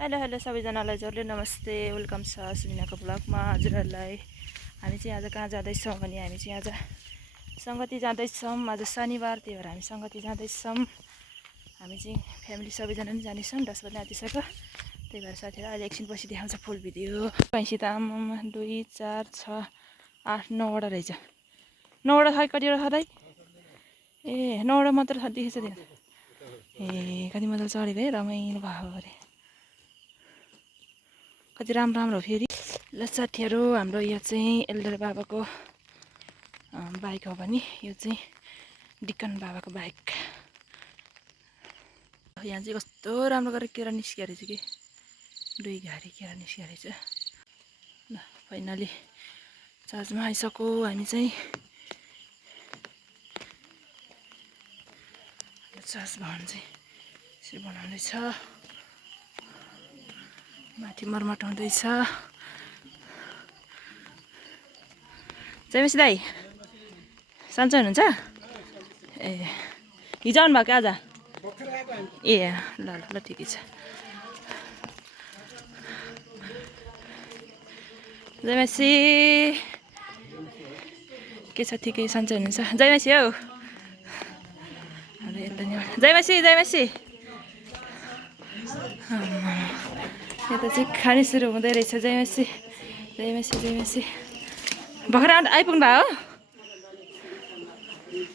Hello सबैजनालाई जसले नमस्ते, वेलकम छ सुनिनाको ब्लगमा हजुरहरूलाई। हामी चाहिँ आज कहाँ जाँदैछौँ भने हामी चाहिँ आज सङ्गति जाँदैछौँ। आज शनिबार, त्यही भएर हामी सङ्गति जाँदैछौँ। हामी चाहिँ फ्यामिली सबैजना पनि जानेछौँ। 10 बजे आँटिसक्यो, त्यही भएर साथीहरू अहिले एकछिनपछि देखाउँछ फुल भिडियो। भैँसी त आमामा 2, 4, 6, 8, 9वटा रहेछ। 9वटा छ कतिवटा छ दाइ? ए 9वटा मात्र देखेछ त्यो। ए कति मजाले चढेको है, रमाइलो भयो अरे। कति राम्रो फेरि। ल साथीहरू, हाम्रो यो चाहिँ एल्डर बाबाको बाइक हो भने यो चाहिँ डिकन बाबाको बाइक। यहाँ चाहिँ कस्तो राम्रो गरेर केरा निस्किया रहेछ कि, 2 घारी केरा निस्किया रहेछ। ल फाइनली चार्जमा आइसक्यो। हामी चाहिँ चार्ज भवन चाहिँ यसरी बनाउँदैछ, माथि मर्मत हुँदैछ। जयमसी दाइ सन्चै हुनुहुन्छ? ए हिजो आउनु भएको आज? ए ल ल ल ठिकै छ। जयमसी के छ, ठिकै सन्चै हुनुहुन्छ? जयमसी हौ, जयमसी जयमसी। यता चाहिँ खाने सुरु हुँदै रहेछ। जयमसी जयमसी जयमसी भर्खर आइपुग्नु भयो हो?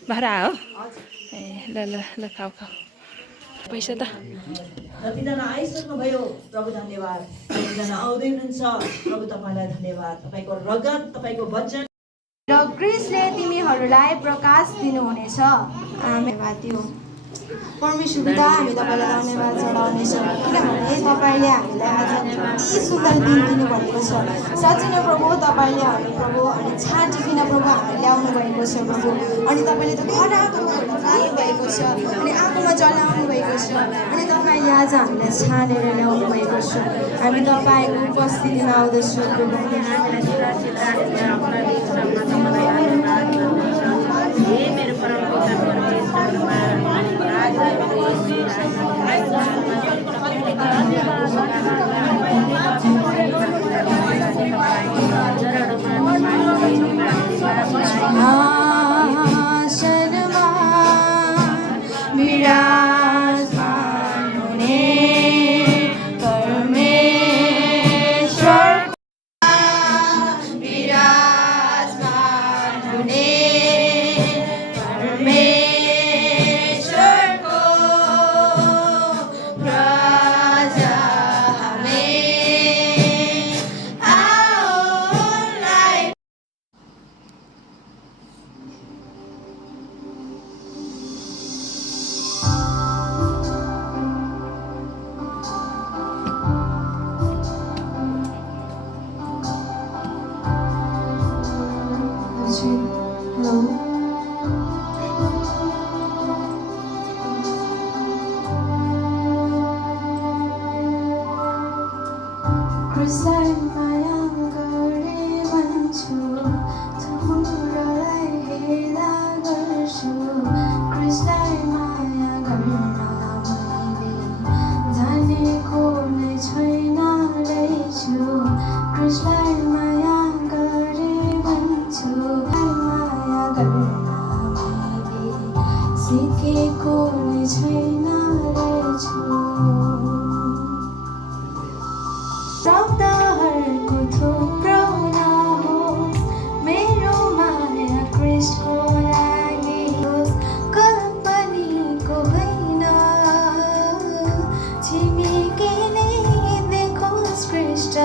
भर्खर आयो? ए ल ल ल खाऊ खाऊ। पैसा त जतिजना आइसक्नुभयो प्रभु धन्यवाद, जतिजना आउँदै हुनुहुन्छ प्रभु तपाईँलाई धन्यवाद। तपाईँको रगत, तपाईँको वचन र क्रिस्टले तिमीहरूलाई प्रकाश दिनुहुनेछ। धन्यवाद दियो परमेश्वर पिता, हामी तपाईँलाई धन्यवाद चढाउनेछौँ किनभने तपाईँले हामीलाई आज यति सुन्दर दिन दिनुभएको छ। साँच्चै नै प्रभु, तपाईँले हामी प्रभु अनि छाँटिकन प्रभु हामी ल्याउनु भएको छ प्रभु। अनि तपाईँले त खराको भएको छ अनि आगोमा जलाउनु भएको छ अनि तपाईँले आज हामीलाई छानेर ल्याउनु भएको छ। हामी तपाईँको उपस्थितिमा आउँदछौँ प्रभु। Christलाई माया गरे भन्छु, तिम्रोलाई हेला गर्छु। Christलाई माया गर्न मैले जानेको नै छैन रहेछु। Christलाई माया गरे भन्छु, माया गर्न मैले सिकेको नै छैन रहेछु। शब्दहरूको थुप्रो नहोस्, मेरो माया क्रिस्टको लागि होस्। कल्पनीको होइन, छिमेकीले देखोस् क्रिस्ट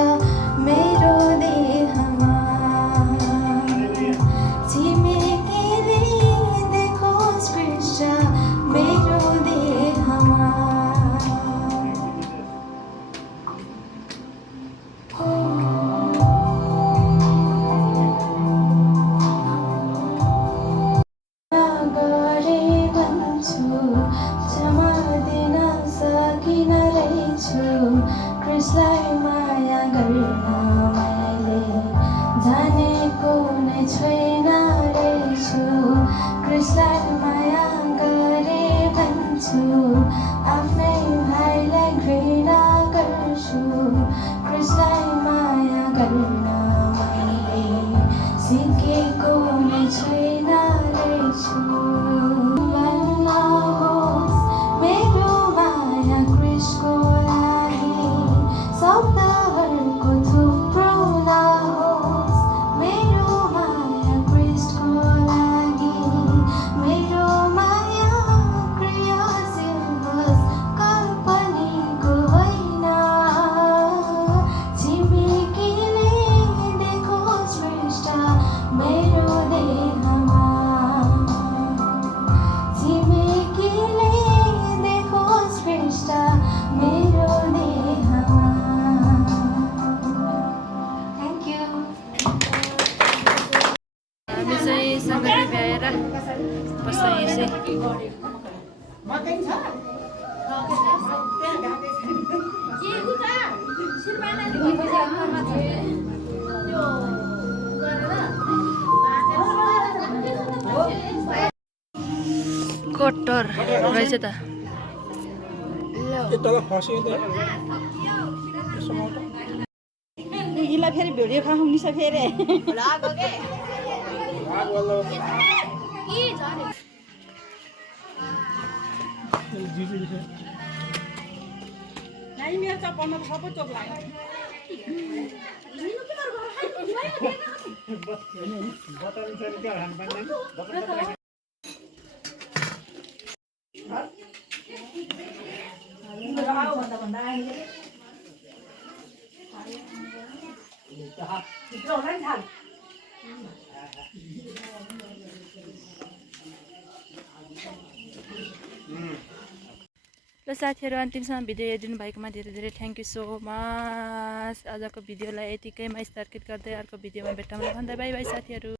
मेरो देहमा। छिमेकीले देखोस् क्रिस्ट मेरो देहमा। क्रिस्टलाई माया गर्न मैले जानेको नै छैन रहेछु। क्रिस्टलाई माया गरे भन्छु, आफ्नै भाइलाई घृणा गर्छु। गर्न मैले सिकेको नै छैन रहेछु भन्नुहोस् मेरो माया क्रिसको लागि शब्दहरूको थुप्रो नहोस् मेरो माया क्रिसको लागि मेरो माया क्रियाशील होस् काल्पनिकको होइन छिमेकीले देखोस् पृष्ठ मेरो देहमा छिमेकीले देखोस् पृष्ठ मेरो देहमा थ्याङ्क यू हामी चाहिँ सङ्गति भ्याएर बस्छौँ यसै कट्टर रहेछ त यसलाई फेरि भिडियो खाउँ निस फेरि नाही मेरो चप्पलमा त सबै चोक लाग्यो ल साथीहरू अन्तिमसम्म भिडियो हेरिदिनु भएकोमा धेरै धेरै थ्याङ्क यू सो मच आजको भिडियोलाई यतिकैमा स्थगित गर्दै अर्को भिडियोमा भेटौँला भन्दै बाई बाई साथीहरू